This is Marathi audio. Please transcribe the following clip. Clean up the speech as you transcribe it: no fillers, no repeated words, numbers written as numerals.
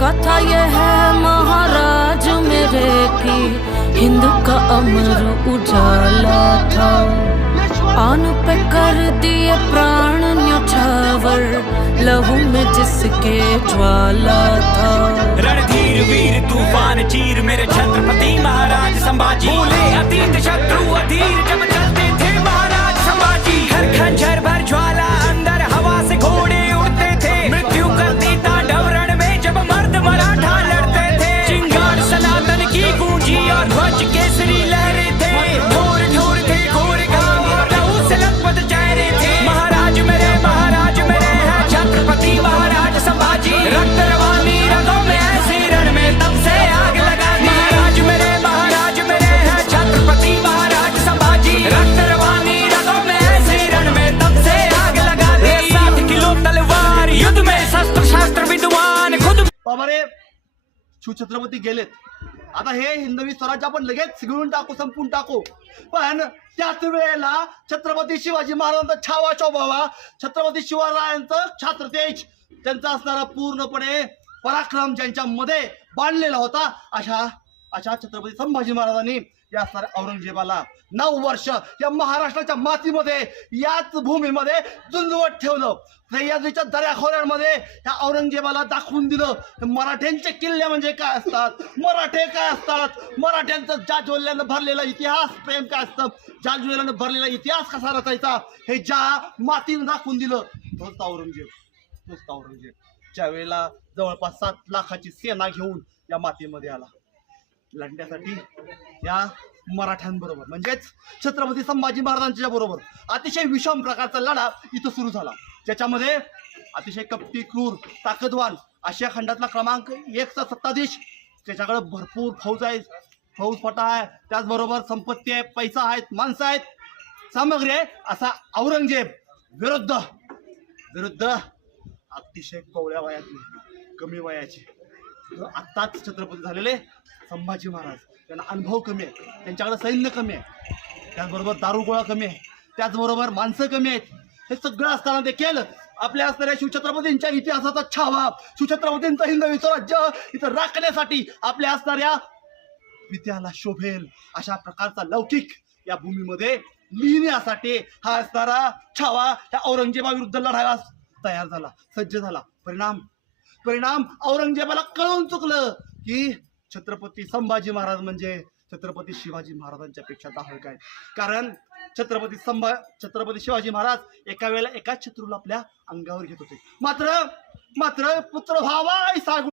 कथा ये है महाराज मेरे की, हिंद का अमर उजाला था। आन पे कर दिए प्राण न्योछावर, लहू में जिसके ज्वाला था। रणधीर वीर तूफान चीर मेरे छत्रपति महाराज संभाजी, भूले अतीत शत्रु अधीर जब चलते थे महाराज संभाजी। हर खंजर भर ज्वाला अंदर हवा से घोड़े उड़ते थे, मृत्यु करती तांडव रण में जब मर्द मराठा लड़ते थे। चिंगार सनातन की गूंजी और ध्वज केसरी लहरे थे, ठोर ठोर थे घोर घाव और लहू से लथपथ चेहरे थे। महाराज मेरे हैं छत्रपति महाराज संभाजी, रक्त रवानी रगों में ऐसी रण में तब से आग लगा दी। महाराज मेरे हैं छत्रपति महाराज संभाजी, रक्त रवानी रगों में ऐसी रण में तब से आग लगा दी। 7 किलो तलवार युद्ध में शस्त्र शास्त्र विद्वान खुद। बाबारे शिवछत्रपती गेलेत, आता हे हिंदवी स्वराज्य आपण लगेच गिळून टाकू, संपून टाकू. पण त्याच वेळेला छत्रपती शिवाजी महाराजांचा छावा चौबावा, छत्रपती शिवरायांचं छात्रतेज, त्यांचा असणारा पूर्णपणे पराक्रम ज्यांच्यामध्ये बांधलेला होता, अशा छत्रपती संभाजी महाराजांनी या असणाऱ्या औरंगजेबाला 9 वर्ष या महाराष्ट्राच्या मातीमध्ये, याच भूमीमध्ये झुंजवत ठेवलं. सह्याद्रीच्या दऱ्याखोऱ्यांमध्ये या औरंगजेबाला दाखवून दिलं मराठ्यांचे किल्ले म्हणजे काय असतात, मराठे काय असतात, मराठ्यांचं जाज्वल्यानं भरलेला इतिहास, प्रेम काय असतं, जाज्वल्यानं भरलेला इतिहास कसा रचायचा, हे ज्या मातीनं दाखवून दिलं, तोच औरंगजेब ज्या वेळेला जवळपास 7 लाखाची सेना घेऊन या मातीमध्ये आला लढण्यासाठी या मराठ्यांबरोबर, म्हणजेच छत्रपती संभाजी महाराजांच्या बरोबर अतिशय विषम प्रकारचा लढा इथं सुरू झाला, ज्याच्यामध्ये अतिशय कपटी, क्रूर, ताकदवान, आशिया खंडातला क्रमांक 1चा सत्ताधीश, त्याच्याकडे भरपूर फौजफाटा आहे, त्याचबरोबर संपत्ती आहे, पैसा आहेत, माणसं आहेत, सामग्री आहे, असा औरंगजेब विरुद्ध अतिशय कोवळ्या वयातले, कमी वयाचे, आत्ताच छत्रपती झालेले संभाजी महाराज, त्यांना अनुभव कमी आहे, त्यांच्याकडे सैन्य कमी आहे, त्याचबरोबर दारुगोळा कमी आहे, त्याचबरोबर माणसं कमी आहेत. हे सगळं असताना देखील आपल्या असणाऱ्या शिवछत्रपतींच्या इतिहासाचा छावा, शिवछत्रपतींचं हिंदवी स्वराज्य इथं राखण्यासाठी, आपल्या असणाऱ्या विद्याला शोभेल अशा प्रकारचा लौकिक या भूमीमध्ये लिहिण्यासाठी हा असणारा छावा या औरंगजेबाविरुद्ध लढायला तयार झाला, सज्ज झाला. परिणाम औरंगजेबाला कळून चुकलं की छत्रपती संभाजी महाराज म्हणजे छत्रपती शिवाजी महाराजांच्या पेक्षा दाहक आहेत. कारण छत्रपती शिवाजी महाराज एका वेळेला एकाच शत्रूला आपल्या अंगावर घेत होते. मात्र पुत्र व्हावा ऐसा